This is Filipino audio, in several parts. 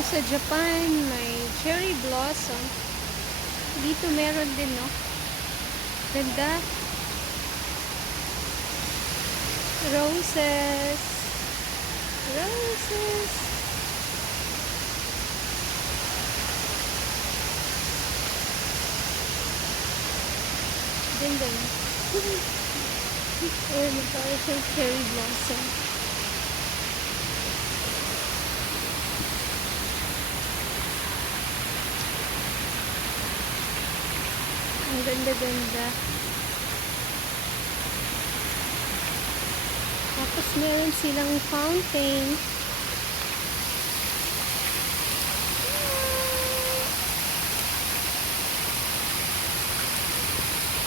Kung sa Japan, may cherry blossom. Dito meron din, no? Ganda. Roses. Roses. Ganda, no? Oh, magkakaroon siyang cherry blossom. Ang ganda-ganda. Tapos meron silang fountain.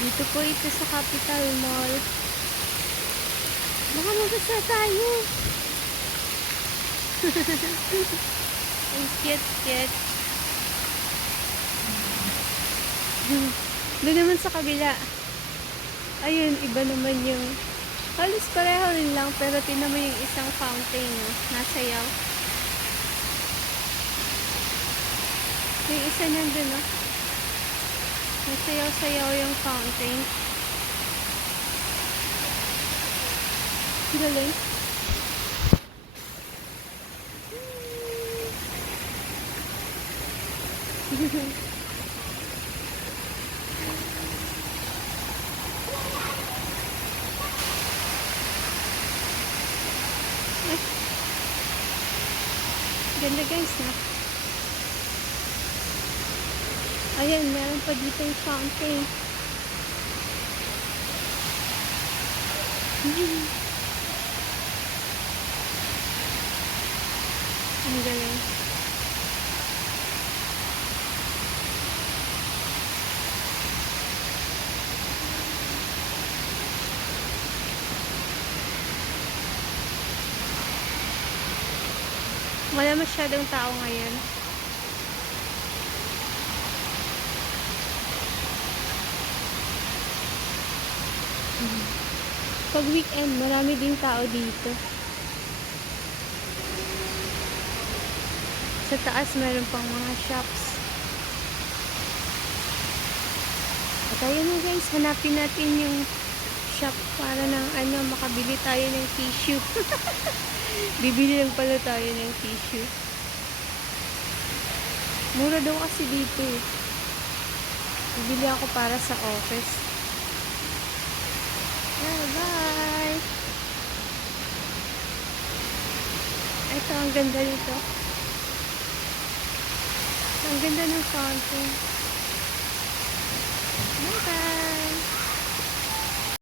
Dito po ito sa Capital Mall. Baka mabasa tayo. Ang cute-cute. Doon naman sa kabila. Ayun, iba naman yung halos pareho rin lang, pero tinan mo yung isang fountain, no? Nasayaw. Yung isa nandun, no? Nasayaw-sayaw yung fountain. Galing. Ganda guys, no? Ayan, meron pa dito yung fountain. Ang galing. Wala masyadong tao ngayon. Pag weekend, marami ding tao dito. Sa taas, meron pang mga shops. At ayun na guys, hanapin natin yung shop para ng makabili tayo ng tissue. Bibili lang pala tayo ng tissue. Mura daw kasi dito. Bibili ako para sa office. Bye! Ito, ang ganda nito. Ang ganda ng fountain. Bye-bye!